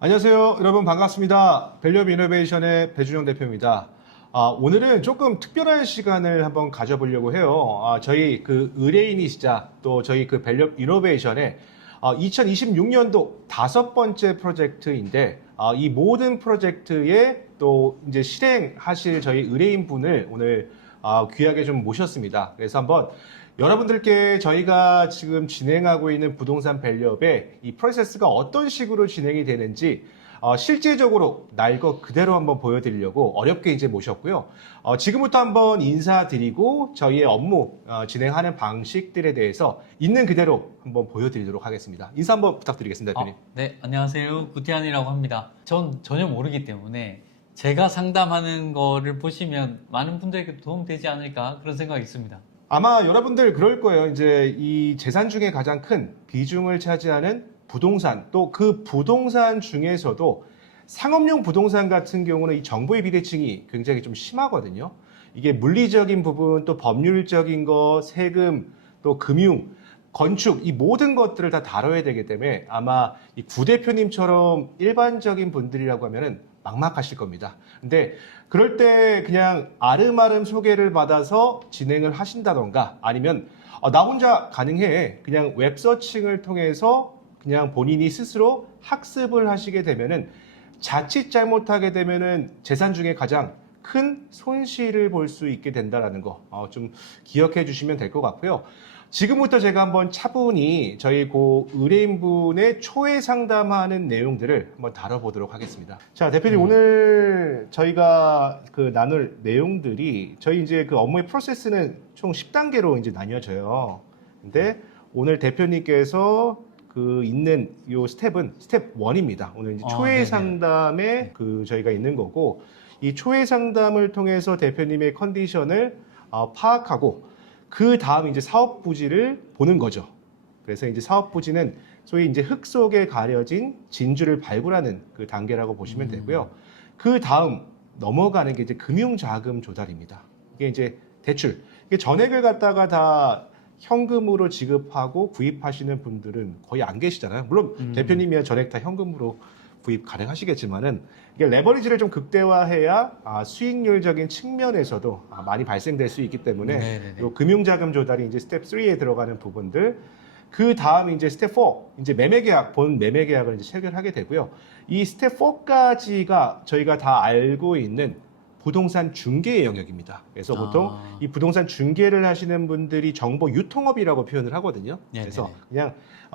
안녕하세요. 여러분 반갑습니다. 밸류업 이노베이션의 배준영 대표입니다. 오늘은 조금 특별한 시간을 한번 가져보려고 해요. 저희 그 의뢰인이시자 또 저희 그 밸류업 이노베이션의 2026년도 5번째 프로젝트인데 이 모든 프로젝트에 또 이제 실행하실 저희 의뢰인분을 오늘 귀하게 좀 모셨습니다. 그래서 한번 여러분들께 저희가 지금 진행하고 있는 부동산 밸류업의 이 프로세스가 어떤 식으로 진행이 되는지 실제적으로 날 것 그대로 한번 보여드리려고 어렵게 이제 모셨고요. 지금부터 한번 인사드리고 저희의 업무 진행하는 방식들에 대해서 있는 그대로 한번 보여드리도록 하겠습니다. 인사 한번 부탁드리겠습니다, 대표님. 네, 안녕하세요. 구태환이라고 합니다. 전 전혀 모르기 때문에 제가 상담하는 거를 보시면 많은 분들에게 도움되지 않을까 그런 생각이 있습니다. 아마 여러분들 그럴 거예요. 이제 이 재산 중에 가장 큰 비중을 차지하는 부동산, 또 그 부동산 중에서도 상업용 부동산 같은 경우는 이 정보의 비대칭이 굉장히 좀 심하거든요. 이게 물리적인 부분, 또 법률적인 거, 세금, 또 금융, 건축, 이 모든 것들을 다 다뤄야 되기 때문에 아마 이 구 대표님처럼 일반적인 분들이라고 하면은 막막하실 겁니다. 근데 그럴 때 그냥 아름아름 소개를 받아서 진행을 하신다던가 아니면 나 혼자 가능해. 그냥 웹서칭을 통해서 그냥 본인이 스스로 학습을 하시게 되면은 자칫 잘못하게 되면은 재산 중에 가장 큰 손실을 볼 수 있게 된다는 거 좀 기억해 주시면 될 것 같고요. 지금부터 제가 한번 차분히 저희 고 의뢰인분의 초회 상담하는 내용들을 한번 다뤄보도록 하겠습니다. 자, 대표님 오늘 저희가 그 나눌 내용들이 저희 이제 그 업무의 프로세스는 총 10단계로 이제 나뉘어져요. 근데 오늘 대표님께서 그 있는 요 스텝은 스텝 1입니다. 오늘 이제 초회 상담에 그 저희가 있는 거고 이 초회 상담을 통해서 대표님의 컨디션을 파악하고 그 다음 이제 사업 부지를 보는 거죠. 그래서 이제 사업 부지는 소위 이제 흙 속에 가려진 진주를 발굴하는 그 단계라고 보시면 되고요. 그 다음 넘어가는 게 이제 금융자금 조달입니다. 이게 이제 대출. 이게 전액을 갖다가 다 현금으로 지급하고 구입하시는 분들은 거의 안 계시잖아요. 물론 대표님이야 전액 다 현금으로 구입 가능하시겠지만은 이게 레버리지를 좀 극대화해야 수익률적인 측면에서도 많이 발생될 수 있기 때문에 요 금융자금 조달이 이제 스텝 3에 들어가는 부분들. 그 다음 이제 스텝 4 이제 매매계약 본 매매계약을 이제 체결하게 되고요. 이 스텝 4까지가 저희가 다 알고 있는 부동산 중개의 영역입니다. 그래서 보통 이 부동산 중개를 하시는 분들이 정보 유통업이라고 표현을 하거든요. 그래서 그냥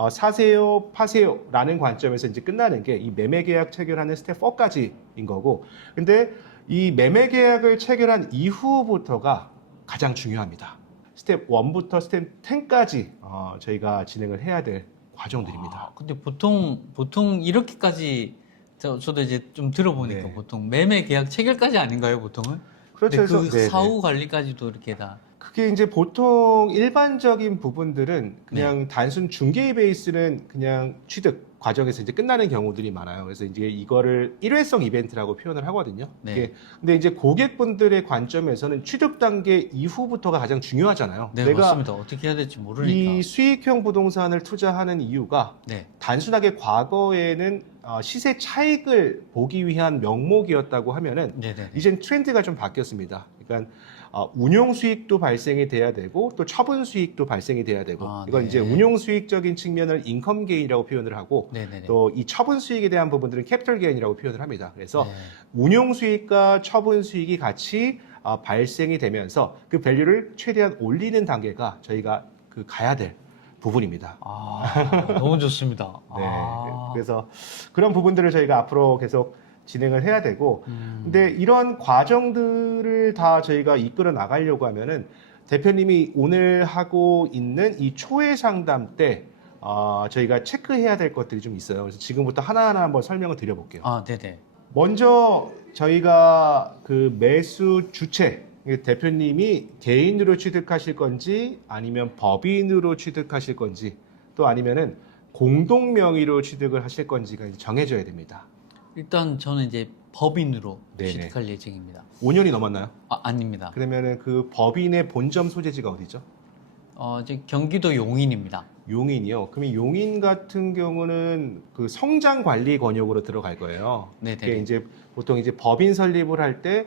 사세요, 파세요 라는 관점에서 이제 끝나는 게 이 매매계약 체결하는 스텝 4까지인 거고, 근데 이 매매계약을 체결한 이후부터가 가장 중요합니다. 스텝 1부터 스텝 10까지 저희가 진행을 해야 될 과정들입니다. 근데 보통 이렇게까지 저도 이제 좀 들어보니까 보통 매매 계약 체결까지 아닌가요, 보통은? 그렇죠. 근데 그 사후 관리까지도 이렇게 다. 그게 이제 보통 일반적인 부분들은 그냥 단순 중개 베이스는 그냥 취득 과정에서 이제 끝나는 경우들이 많아요. 그래서 이제 이거를 일회성 이벤트라고 표현을 하거든요. 근데 이제 고객분들의 관점에서는 취득 단계 이후부터가 가장 중요하잖아요. 네, 내가 맞습니다. 어떻게 해야 될지 모르니까. 이 수익형 부동산을 투자하는 이유가 단순하게 과거에는 시세 차익을 보기 위한 명목이었다고 하면은 이젠 트렌드가 좀 바뀌었습니다. 그러니까 운용 수익도 발생이 돼야 되고 또 처분 수익도 발생이 돼야 되고 이건 이제 운용 수익적인 측면을 인컴 게인이라고 표현을 하고 또 이 처분 수익에 대한 부분들은 캐피털 게인이라고 표현을 합니다. 그래서 운용 수익과 처분 수익이 같이 발생이 되면서 그 밸류를 최대한 올리는 단계가 저희가 그 가야 될 부분입니다. 너무 좋습니다. 그래서 그런 부분들을 저희가 앞으로 계속 진행을 해야 되고, 근데 이런 과정들을 다 저희가 이끌어 나가려고 하면은 대표님이 오늘 하고 있는 이 초회 상담 때 저희가 체크해야 될 것들이 좀 있어요. 그래서 지금부터 하나하나 한번 설명을 드려볼게요. 먼저 저희가 그 매수 주체 대표님이 개인으로 취득하실 건지 아니면 법인으로 취득하실 건지 또 아니면은 공동 명의로 취득을 하실 건지가 정해져야 됩니다. 일단 저는 이제 법인으로 취득할 예정입니다. 5년이 넘었나요? 아닙니다. 그러면은 그 법인의 본점 소재지가 어디죠? 이제 경기도 용인입니다. 용인이요. 그러면 용인 같은 경우는 그 성장 관리 권역으로 들어갈 거예요. 네네. 이게 이제 보통 이제 법인 설립을 할 때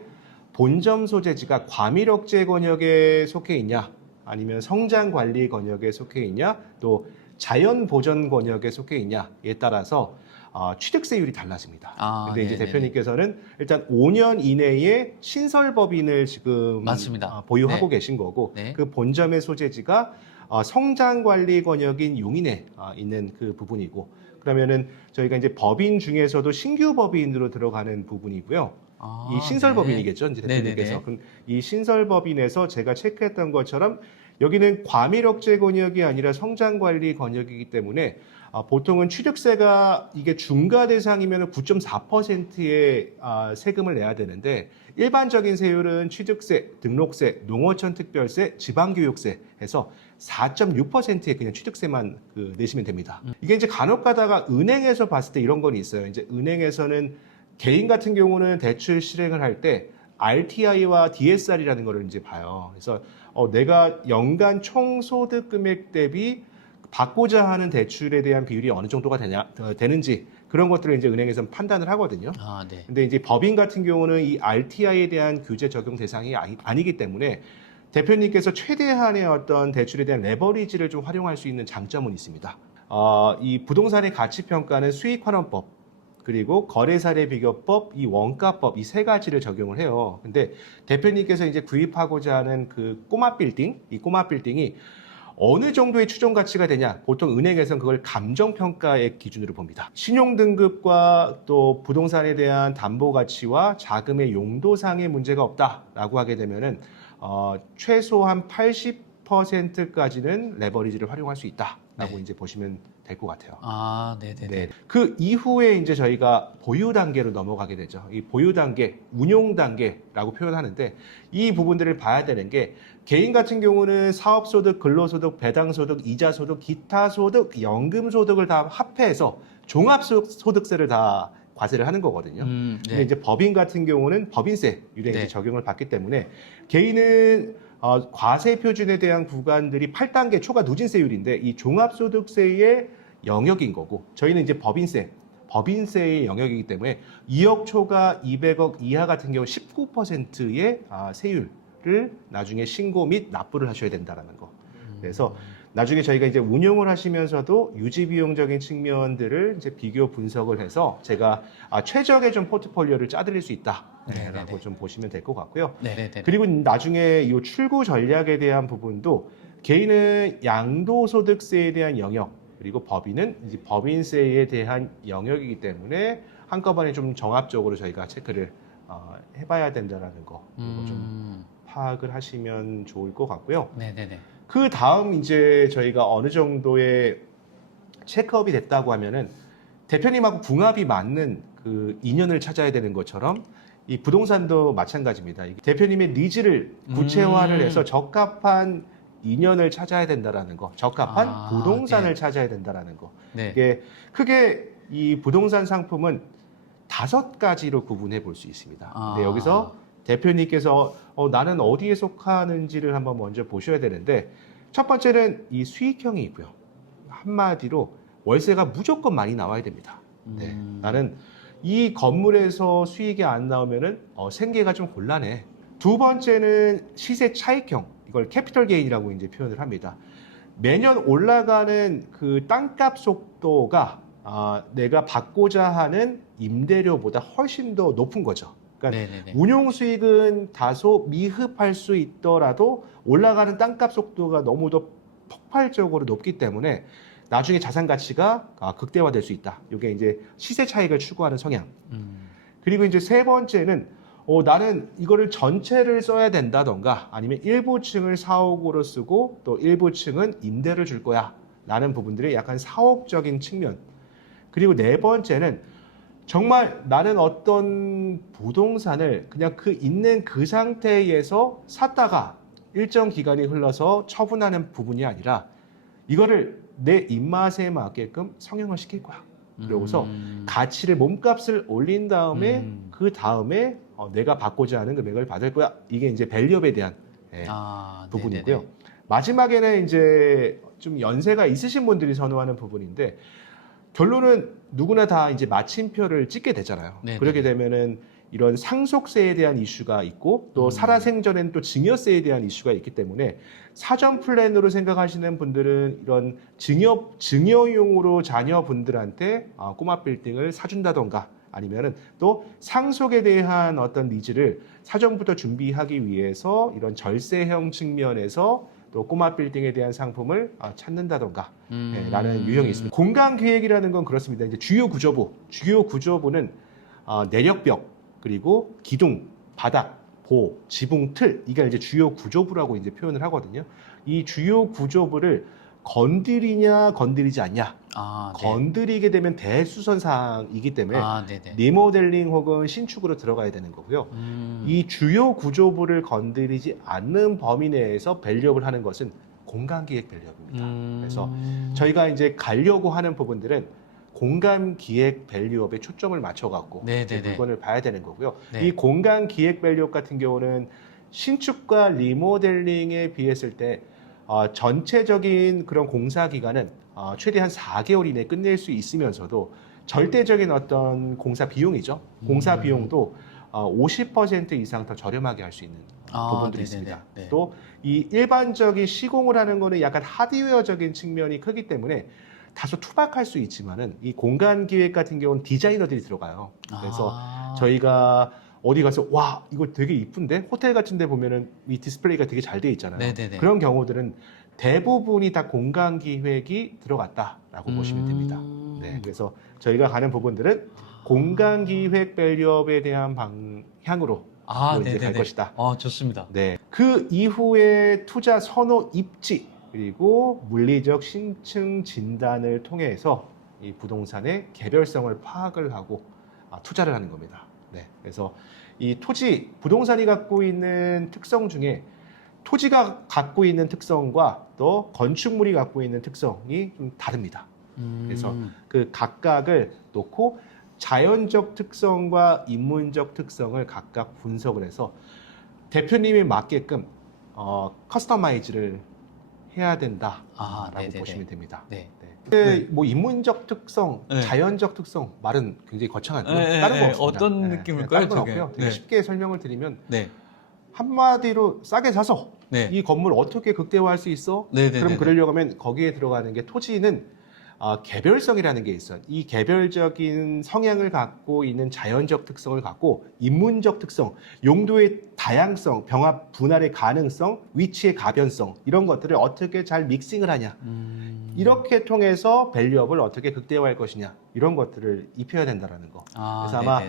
본점 소재지가 과밀억제 권역에 속해 있냐, 아니면 성장 관리 권역에 속해 있냐, 또 자연 보전 권역에 속해 있냐에 따라서 취득세율이 달라집니다. 근데 이제 네네네. 대표님께서는 일단 5년 이내에 신설 법인을 지금 맞습니다. 보유하고 네. 계신 거고, 네. 그 본점의 소재지가 성장 관리 권역인 용인에 있는 그 부분이고, 그러면은 저희가 이제 법인 중에서도 신규 법인으로 들어가는 부분이고요. 이 신설 네. 법인이겠죠, 이제 대표님께서. 네네네. 그럼 이 신설 법인에서 제가 체크했던 것처럼 여기는 과밀억제 권역이 아니라 성장 관리 권역이기 때문에 보통은 취득세가 이게 중과 대상이면 9.4%의 세금을 내야 되는데, 일반적인 세율은 취득세, 등록세, 농어촌 특별세, 지방교육세 해서 4.6%의 그냥 취득세만 내시면 됩니다. 이게 이제 간혹 가다가 은행에서 봤을 때 이런 건 있어요. 이제 은행에서는 개인 같은 경우는 대출 실행을 할 때 RTI와 DSR이라는 거를 이제 봐요. 그래서 내가 연간 총 소득 금액 대비 받고자 하는 대출에 대한 비율이 어느 정도가 되는지 그런 것들을 이제 은행에서는 판단을 하거든요. 네. 근데 이제 법인 같은 경우는 이 RTI에 대한 규제 적용 대상이 아니기 때문에 대표님께서 최대한의 어떤 대출에 대한 레버리지를 좀 활용할 수 있는 장점은 있습니다. 이 부동산의 가치 평가는 수익환원법, 그리고 거래사례 비교법, 이 원가법, 이 세 가지를 적용을 해요. 근데 대표님께서 이제 구입하고자 하는 그 꼬마 빌딩, 이 꼬마 빌딩이 어느 정도의 추정 가치가 되냐? 보통 은행에서는 그걸 감정평가의 기준으로 봅니다. 신용등급과 또 부동산에 대한 담보 가치와 자금의 용도상의 문제가 없다라고 하게 되면은 최소한 80%까지는 레버리지를 활용할 수 있다라고 네. 이제 보시면 될 것 같아요. 네네네. 네. 그 이후에 이제 저희가 보유 단계로 넘어가게 되죠. 이 보유 단계, 운용 단계라고 표현하는데, 이 부분들을 봐야 되는 게, 개인 같은 경우는 사업소득, 근로소득, 배당소득, 이자소득, 기타소득, 연금소득을 다 합해서 종합소득세를 다 과세를 하는 거거든요. 근데 네. 이제 법인 같은 경우는 법인세율에 네. 이제 적용을 받기 때문에, 개인은 과세 표준에 대한 구간들이 8단계 초과 누진세율인데, 이 종합소득세의 영역인 거고, 저희는 이제 법인세의 영역이기 때문에 2억 초과 200억 이하 같은 경우 19%의 세율을 나중에 신고 및 납부를 하셔야 된다라는 거. 그래서 나중에 저희가 이제 운용을 하시면서도 유지비용적인 측면들을 이제 비교 분석을 해서 제가 최적의 좀 포트폴리오를 짜드릴 수 있다라고 좀 보시면 될 것 같고요. 네네네. 그리고 나중에 이 출구 전략에 대한 부분도, 개인은 양도소득세에 대한 영역, 그리고 법인은 이제 법인세에 대한 영역이기 때문에 한꺼번에 좀 정합적으로 저희가 체크를 해봐야 된다는 거, 이거 좀 파악을 하시면 좋을 것 같고요. 네네네. 그 다음 이제 저희가 어느 정도의 체크업이 됐다고 하면은 대표님하고 궁합이 맞는 그 인연을 찾아야 되는 것처럼, 이 부동산도 마찬가지입니다. 대표님의 니즈를 구체화를 해서 적합한 인연을 찾아야 된다라는 거, 적합한 부동산을 네. 찾아야 된다라는 거. 네. 이게 크게 이 부동산 상품은 5가지로 구분해 볼 수 있습니다. 근데 여기서 대표님께서 나는 어디에 속하는지를 한번 먼저 보셔야 되는데, 첫 번째는 이 수익형이 있고요. 한마디로 월세가 무조건 많이 나와야 됩니다. 네. 나는 이 건물에서 수익이 안 나오면은 생계가 좀 곤란해. 두 번째는 시세 차익형, 이걸 캐피털 게인이라고 이제 표현을 합니다. 매년 올라가는 그 땅값 속도가 내가 받고자 하는 임대료보다 훨씬 더 높은 거죠. 그러니까 네네네. 운용 수익은 다소 미흡할 수 있더라도 올라가는 땅값 속도가 너무도 폭발적으로 높기 때문에 나중에 자산 가치가 극대화될 수 있다. 이게 이제 시세 차익을 추구하는 성향. 그리고 이제 세 번째는 나는 이거를 전체를 써야 된다던가, 아니면 일부 층을 사옥으로 쓰고 또 일부 층은 임대를 줄 거야 라는 부분들이 약간 사옥적인 측면. 그리고 네 번째는 정말 나는 어떤 부동산을 그냥 있는 그 상태에서 샀다가 일정 기간이 흘러서 처분하는 부분이 아니라, 이거를 내 입맛에 맞게끔 성형을 시킬 거야. 그러고서 가치를, 몸값을 올린 다음에 그 다음에 내가 받고자 하는 금액을 받을 거야. 이게 이제 밸류업에 대한 부분이고요. 네네네. 마지막에는 이제 좀 연세가 있으신 분들이 선호하는 부분인데 결론은 누구나 다 이제 마침표를 찍게 되잖아요. 네네. 그렇게 되면은 이런 상속세에 대한 이슈가 있고 또 살아생전에는 또 증여세에 대한 이슈가 있기 때문에 사전 플랜으로 생각하시는 분들은 이런 증여용으로 자녀분들한테 꼬마 빌딩을 사준다던가 아니면은 또 상속에 대한 어떤 니즈를 사전부터 준비하기 위해서 이런 절세형 측면에서 또 꼬마 빌딩에 대한 상품을 찾는다던가 라는 유형이 있습니다. 공간 기획이라는 건 그렇습니다. 이제 주요 구조부는 내력벽 그리고 기둥, 바닥, 보, 지붕, 틀 이게 이제 주요 구조부라고 이제 표현을 하거든요. 이 주요 구조부를 건드리냐 건드리지 않냐. 아, 네. 건드리게 되면 대수선 사항이기 때문에 네네. 리모델링 혹은 신축으로 들어가야 되는 거고요. 이 주요 구조부를 건드리지 않는 범위 내에서 밸류업을 하는 것은 공간기획 밸류업입니다. 그래서 저희가 이제 가려고 하는 부분들은 공간기획 밸류업에 초점을 맞춰갖고 물건을 봐야 되는 거고요. 네. 이 공간기획 밸류업 같은 경우는 신축과 리모델링에 비했을 때 전체적인 그런 공사 기간은 최대한 4개월 이내에 끝낼 수 있으면서도 절대적인 어떤 공사 비용이죠. 공사 비용도 50% 이상 더 저렴하게 할 수 있는 부분들이 있습니다. 네. 또 이 일반적인 시공을 하는 거는 약간 하드웨어적인 측면이 크기 때문에 다소 투박할 수 있지만은 이 공간 기획 같은 경우는 디자이너들이 들어가요. 그래서 저희가 어디 가서 와 이거 되게 이쁜데 호텔 같은 데 보면은 이 디스플레이가 되게 잘 돼 있잖아요. 네네네. 그런 경우들은 대부분이 다 공간 기획이 들어갔다라고 보시면 됩니다. 네, 그래서 저희가 가는 부분들은 공간 기획 밸류업에 대한 방향으로 이제 갈 것이다. 좋습니다. 네, 그 이후에 투자 선호 입지 그리고 물리적 신층 진단을 통해서 이 부동산의 개별성을 파악을 하고 투자를 하는 겁니다. 네, 그래서 이 토지, 부동산이 갖고 있는 특성 중에 토지가 갖고 있는 특성과 또 건축물이 갖고 있는 특성이 좀 다릅니다. 그래서 그 각각을 놓고 자연적 특성과 인문적 특성을 각각 분석을 해서 대표님이 맞게끔 커스터마이즈를 해야 된다라고 보시면 됩니다. 네. 뭐 인문적 특성, 자연적 특성 말은 굉장히 거창하고요. 다른 거 없습니다. 어떤 느낌일까요? 다른 건 없고요. 되게 쉽게 설명을 드리면 네. 한마디로 싸게 사서 네. 이 건물 어떻게 극대화할 수 있어? 그럼 그러려고 하면 거기에 들어가는 게 토지는 개별성이라는 게 있어요. 이 개별적인 성향을 갖고 있는 자연적 특성을 갖고 인문적 특성, 용도의 다양성, 병합 분할의 가능성, 위치의 가변성 이런 것들을 어떻게 잘 믹싱을 하냐. 이렇게 통해서 밸류업을 어떻게 극대화할 것이냐. 이런 것들을 입혀야 된다는 거. 그래서 아마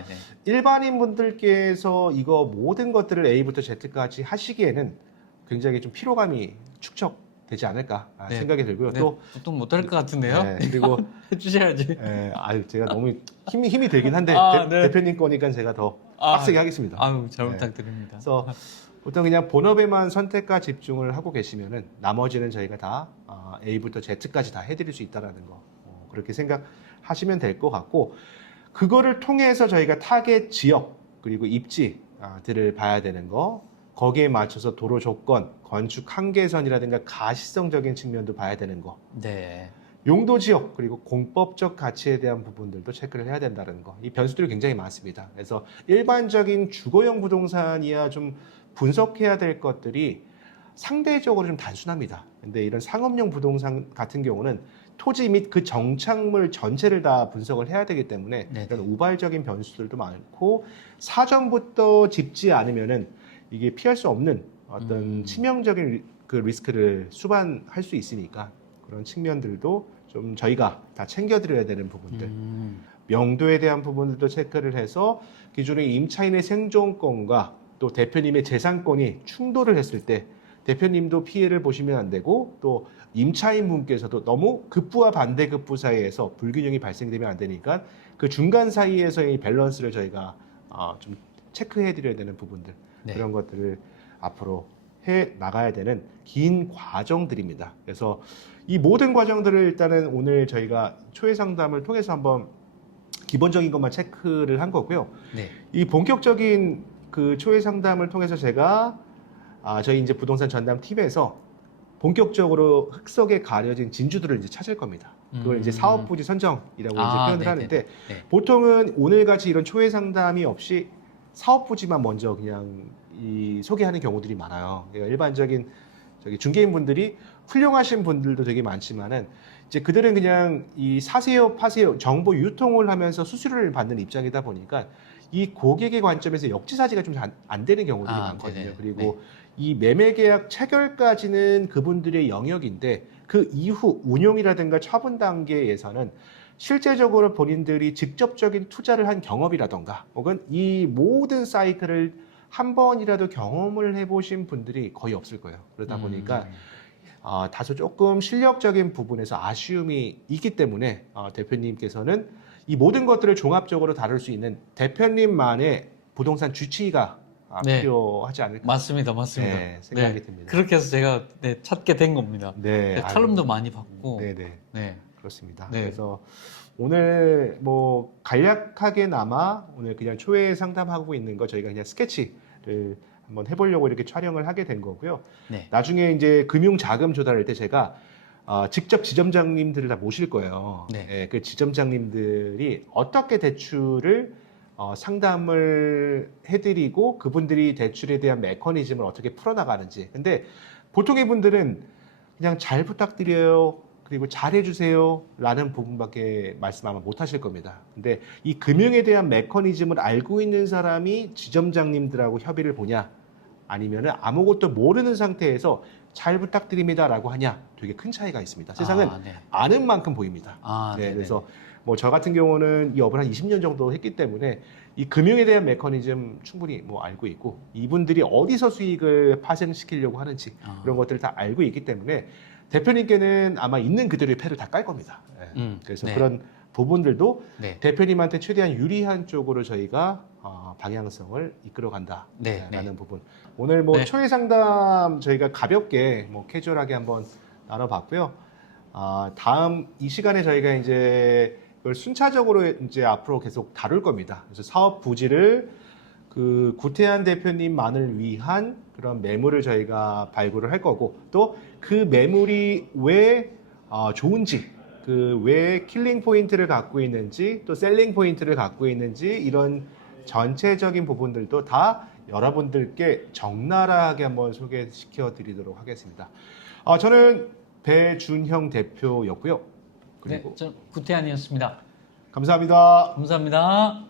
일반인 분들께서 이거 모든 것들을 A부터 Z까지 하시기에는 굉장히 좀 피로감이 축적되지 않을까 생각이 들고요. 또 보통 못할 것 같은데요. 그리고 해주셔야지. 제가 너무 힘이 들긴 한데 대표님 거니까 제가 더 빡세게 하겠습니다. 잘 부탁드립니다. 그래서 보통 그냥 본업에만 선택과 집중을 하고 계시면은 나머지는 저희가 다 A부터 Z까지 다 해드릴 수 있다라는 거 그렇게 생각하시면 될 것 같고 그거를 통해서 저희가 타겟 지역 그리고 입지들을 봐야 되는 거. 거기에 맞춰서 도로 조건, 건축 한계선이라든가 가시성적인 측면도 봐야 되는 거. 네. 용도 지역 그리고 공법적 가치에 대한 부분들도 체크를 해야 된다는 거. 이 변수들이 굉장히 많습니다. 그래서 일반적인 주거용 부동산이야 좀 분석해야 될 것들이 상대적으로 좀 단순합니다. 근데 이런 상업용 부동산 같은 경우는 토지 및 그 정착물 전체를 다 분석을 해야 되기 때문에 이런 우발적인 변수들도 많고 사전부터 짚지 않으면은 이게 피할 수 없는 어떤 치명적인 그 리스크를 수반할 수 있으니까 그런 측면들도 좀 저희가 다 챙겨드려야 되는 부분들 명도에 대한 부분들도 체크를 해서 기존의 임차인의 생존권과 또 대표님의 재산권이 충돌을 했을 때 대표님도 피해를 보시면 안 되고 또 임차인 분께서도 너무 급부와 반대급부 사이에서 불균형이 발생되면 안 되니까 그 중간 사이에서의 밸런스를 저희가 좀 체크해 드려야 되는 부분들 그런 것들을 앞으로 해 나가야 되는 긴 과정들입니다. 그래서 이 모든 과정들을 일단은 오늘 저희가 초회 상담을 통해서 한번 기본적인 것만 체크를 한 거고요. 이 본격적인 그 초회 상담을 통해서 제가 저희 이제 부동산 전담 팀에서 본격적으로 흙석에 가려진 진주들을 이제 찾을 겁니다. 그걸 이제 사업부지 선정이라고 이제 표현을 네네. 하는데 네. 보통은 오늘같이 이런 초회 상담이 없이 사업부지만 먼저 그냥 소개하는 경우들이 많아요. 그러니까 일반적인 중개인 분들이 훌륭하신 분들도 되게 많지만은 이제 그들은 그냥 이 사세요, 파세요 정보 유통을 하면서 수수료를 받는 입장이다 보니까 이 고객의 관점에서 역지사지가 좀 안 되는 경우들이 많거든요. 네네. 그리고 이 매매 계약 체결까지는 그분들의 영역인데 그 이후 운용이라든가 처분 단계에서는 실제적으로 본인들이 직접적인 투자를 한 경험이라던가 혹은 이 모든 사이클을 한 번이라도 경험을 해보신 분들이 거의 없을 거예요. 그러다 보니까 다소 조금 실력적인 부분에서 아쉬움이 있기 때문에 대표님께서는 이 모든 것들을 종합적으로 다룰 수 있는 대표님만의 부동산 주치의가 네. 필요하지 않을까 맞습니다. 네, 생각이 듭니다. 그렇게 해서 제가 찾게 된 겁니다. 네, 탈럼도 많이 받고. 네네. 네. 그렇습니다. 네. 그래서 오늘 뭐 간략하게나마 오늘 그냥 초회 상담하고 있는 거 저희가 그냥 스케치를 한번 해보려고 이렇게 촬영을 하게 된 거고요. 네. 나중에 이제 금융 자금 조달할 때 제가 직접 지점장님들을 다 모실 거예요. 네. 그 지점장님들이 어떻게 대출을 상담을 해드리고 그분들이 대출에 대한 메커니즘을 어떻게 풀어나가는지. 근데 보통의 분들은 그냥 잘 부탁드려요. 그리고 잘해주세요 라는 부분밖에 말씀 아마 못 하실 겁니다. 근데 이 금융에 대한 메커니즘을 알고 있는 사람이 지점장님들하고 협의를 보냐 아니면은 아무것도 모르는 상태에서 잘 부탁드립니다 라고 하냐 되게 큰 차이가 있습니다. 세상은 네. 아는 만큼 보입니다. 네, 네네. 그래서 뭐 저 같은 경우는 이 업을 한 20년 정도 했기 때문에 이 금융에 대한 메커니즘 충분히 뭐 알고 있고 이분들이 어디서 수익을 파생시키려고 하는지 그런 것들을 다 알고 있기 때문에 대표님께는 아마 있는 그대로의 패를 다 깔 겁니다. 그래서 네. 그런 부분들도 네. 대표님한테 최대한 유리한 쪽으로 저희가 방향성을 이끌어 간다라는 네. 부분. 오늘 뭐 네. 초회 상담 저희가 가볍게 뭐 캐주얼하게 한번 나눠봤고요. 다음 이 시간에 저희가 이제 그걸 순차적으로 이제 앞으로 계속 다룰 겁니다. 그래서 사업 부지를 그 구태환 대표님만을 위한 그런 매물을 저희가 발굴을 할 거고 또 그 매물이 왜 좋은지 그 왜 킬링 포인트를 갖고 있는지 또 셀링 포인트를 갖고 있는지 이런 전체적인 부분들도 다 여러분들께 적나라하게 한번 소개시켜 드리도록 하겠습니다. 저는 배준형 대표였고요. 네. 그리고 저 구태환이었습니다. 감사합니다. 감사합니다.